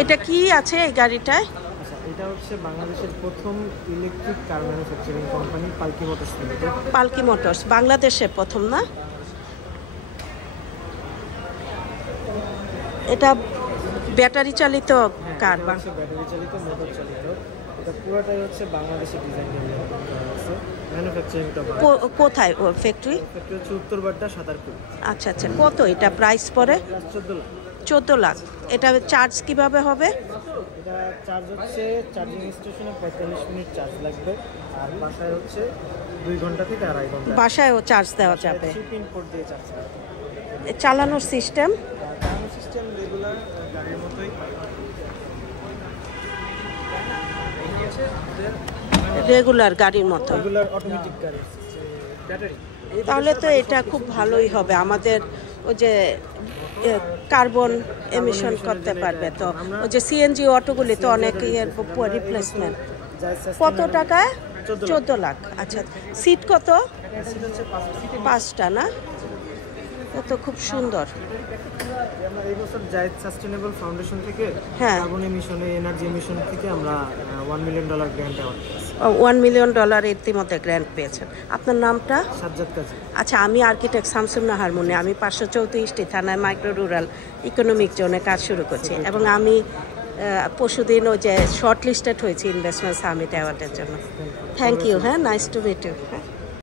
এটা কি আছে এই গাড়িটায়? আচ্ছা, এটা হচ্ছে বাংলাদেশের প্রথম ইলেকট্রিক কার ম্যানুফ্যাকচারিং কোম্পানি পালকি মোটরস লিমিটেড। পালকি মোটরস বাংলাদেশের প্রথম না? এটা ব্যাটারি চালিত কার? ব্যাটারি চালিত, মোটর চালিত। এটা পুরোটাই হচ্ছে বাংলাদেশে ডিজাইন আছে। ম্যানুফ্যাকচারিংটা কোথায় ও ফ্যাক্টরি? ফ্যাক্টরি হচ্ছে উত্তরবাড্ডা, সাতারপুর। আচ্ছা আচ্ছা, কত এটা প্রাইস পড়ে? 14 লাখ। 14 লাখ। এটা চার্জ কিভাবে হবে? এটা চার্জ হচ্ছে চার্জিং স্টেশনে 45 মিনিট চার্জ লাগবে, আর বাসায় হচ্ছে 2 ঘন্টা থেকে 2.5 ঘন্টা। বাসায়ও চার্জ দেওয়া যাবে? শিপিং কোড দিয়ে চার্জ করতে। চালানোর সিস্টেম? চালানোর সিস্টেম রেগুলার গাড়ির মতোই। রেগুলার গাড়ির মতো? রেগুলার অটোমেটিক গাড়ি, ব্যাটারি। তাহলে তো এটা খুব ভালোই হবে, আমাদের ওই যে কার্বন এমিশন করতে পারবে। তো ওই যে সিএনজি অটোগুলি তো অনেক রিপ্লেসমেন্ট। কত টাকা? 14 লাখ। আচ্ছা, সিট কত? 5টা না? তো খুব সুন্দর। আমরা এই বছর জায়েদ সাস্টেনেবল ফাউন্ডেশন থেকে কার্বন এমিশনে, এনার্জি এমিশন থেকে আমরা $1 মিলিয়ন গ্র্যান্ট অ্যাওয়ার্ড পেয়েছি। $1 মিলিয়ন ইতিমধ্যে গ্র্যান্ট পেয়েছেন। আপনার নামটা? সাজ্জাদ কাজী। আচ্ছা, আমি আর্কিটেক্ট শামসুন নাহার মুন্নি। আমি 534টি থানায় মাইক্রো রুরাল ইকোনমিক জোনে কাজ শুরু করছি, এবং আমি পরশুদিন ওই যে শর্ট লিস্টেড হয়েছি ইনভেস্টমেন্ট সামিট অ্যাওয়ার্ডের জন্য। Thank you. হ্যাঁ, নাইস টু মিট ইউ।